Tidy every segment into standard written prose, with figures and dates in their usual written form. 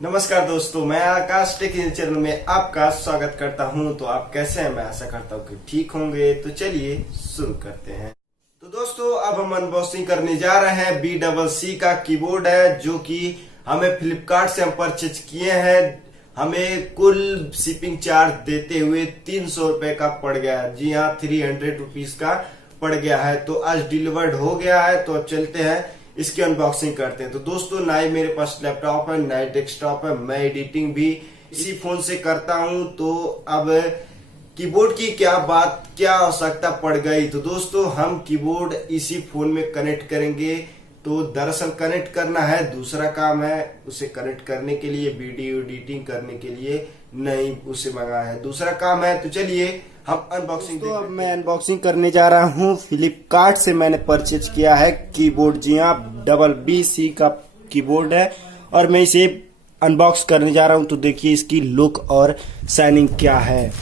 नमस्कार दोस्तों, मैं आकाश टेक चैनल में आपका स्वागत करता हूं। तो आप कैसे हैं? मैं आशा करता हूं कि ठीक होंगे। तो चलिए शुरू करते हैं। तो दोस्तों, अब हम अनबॉक्सिंग करने जा रहे हैं। BCC का कीबोर्ड है जो कि हमें फ्लिपकार्ट से हम परचेज किए हैं। हमें कुल शिपिंग चार्ज देते हुए 300 रुपए का पड़ गया है। जी हाँ, 300 रुपीज का पड़ गया है। तो आज डिलीवर्ड हो गया है। तो अब चलते हैं, इसकी अनबॉक्सिंग करते हैं। तो दोस्तों, ना ही मेरे पास लैपटॉप है, ना ही डेस्कटॉप है। मैं एडिटिंग भी इसी फोन से करता हूं। तो अब कीबोर्ड की क्या आवश्यकता पड़ गई। तो दोस्तों, हम कीबोर्ड इसी फोन में कनेक्ट करेंगे। तो दरअसल कनेक्ट करना है, दूसरा काम है। उसे कनेक्ट करने के लिए, वीडियो एडिटिंग करने के लिए नहीं उसे मंगाया है, दूसरा काम है। तो चलिए हम अनबॉक्सिंग। तो अब मैं अनबॉक्सिंग करने जा रहा हूँ। फ्लिपकार्ट से मैंने परचेज किया है कीबोर्ड। जी हाँ, BCC का कीबोर्ड है और मैं इसे अनबॉक्स करने जा रहा हूँ। तो देखिए इसकी लुक और शाइनिंग क्या है।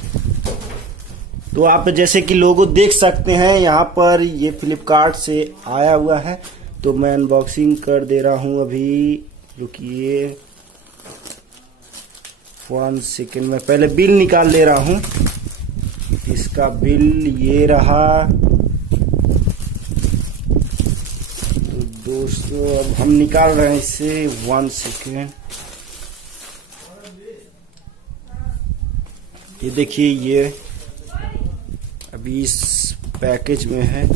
तो आप जैसे कि लोगो देख सकते हैं, यहाँ पर ये फ्लिपकार्ट से आया हुआ है। तो मैं अनबॉक्सिंग कर दे रहा हूँ अभी। रुकिए 1 सेकेंड में पहले बिल निकाल ले रहा हूँ। इसका बिल ये रहा। तो दोस्तों, अब हम निकाल रहे हैं इसे। 1 सेकेंड। ये देखिए, ये अभी इस पैकेज में है।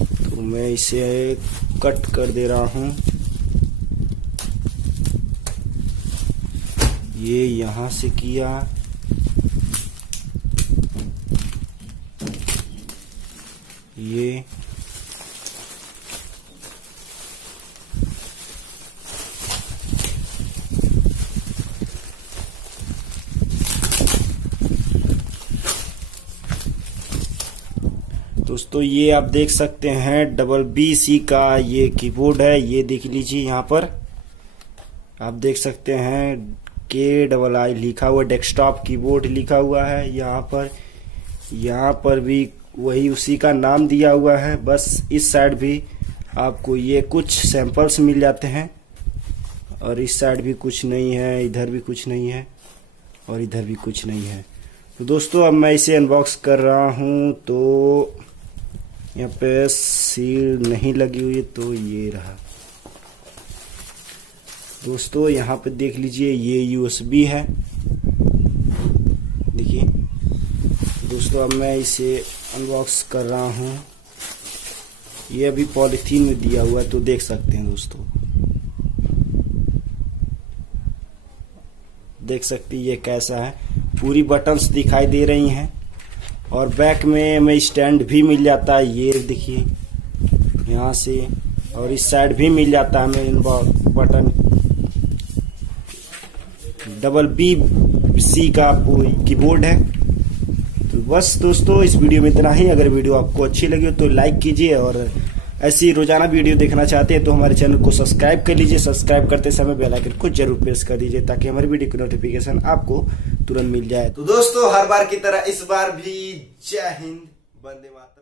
तो मैं इसे कट कर दे रहा हूं। ये यहां से किया, ये दोस्तों, ये आप देख सकते हैं BCC का ये कीबोर्ड है। ये देख लीजिए, यहाँ पर आप देख सकते हैं KII लिखा हुआ, डेस्कटॉप कीबोर्ड लिखा हुआ है। यहाँ पर भी वही उसी का नाम दिया हुआ है। बस इस साइड भी आपको ये कुछ सैंपल्स मिल जाते हैं और इस साइड भी कुछ नहीं है, इधर भी कुछ नहीं है और इधर भी कुछ नहीं है। तो दोस्तों, अब मैं इसे अनबॉक्स कर रहा हूँ। तो यहाँ पे सील नहीं लगी हुई है, तो ये रहा। दोस्तों, यहाँ पे देख लीजिए, ये USB है। देखिए दोस्तों, अब मैं इसे अनबॉक्स कर रहा हूँ। ये अभी पॉलीथीन में दिया हुआ है, तो देख सकते हैं दोस्तों। देख सकते हैं ये कैसा है। पूरी बटन्स दिखाई दे रही हैं और बैक में हमें स्टैंड भी मिल जाता है। ये देखिए यहाँ से, और इस साइड भी मिल जाता है हमें बटन। BCC का कीबोर्ड है। तो बस दोस्तों, इस वीडियो में इतना ही। अगर वीडियो आपको अच्छी लगी हो तो लाइक कीजिए, और ऐसी रोजाना वीडियो देखना चाहते हैं तो हमारे चैनल को सब्सक्राइब कर लीजिए। सब्सक्राइब करते समय बेल आइकन को जरूर प्रेस कर दीजिए ताकि हमारी वीडियो की नोटिफिकेशन आपको तुरंत मिल जाए। तो दोस्तों, हर बार की तरह इस बार भी जय हिंद, वंदे मातरम।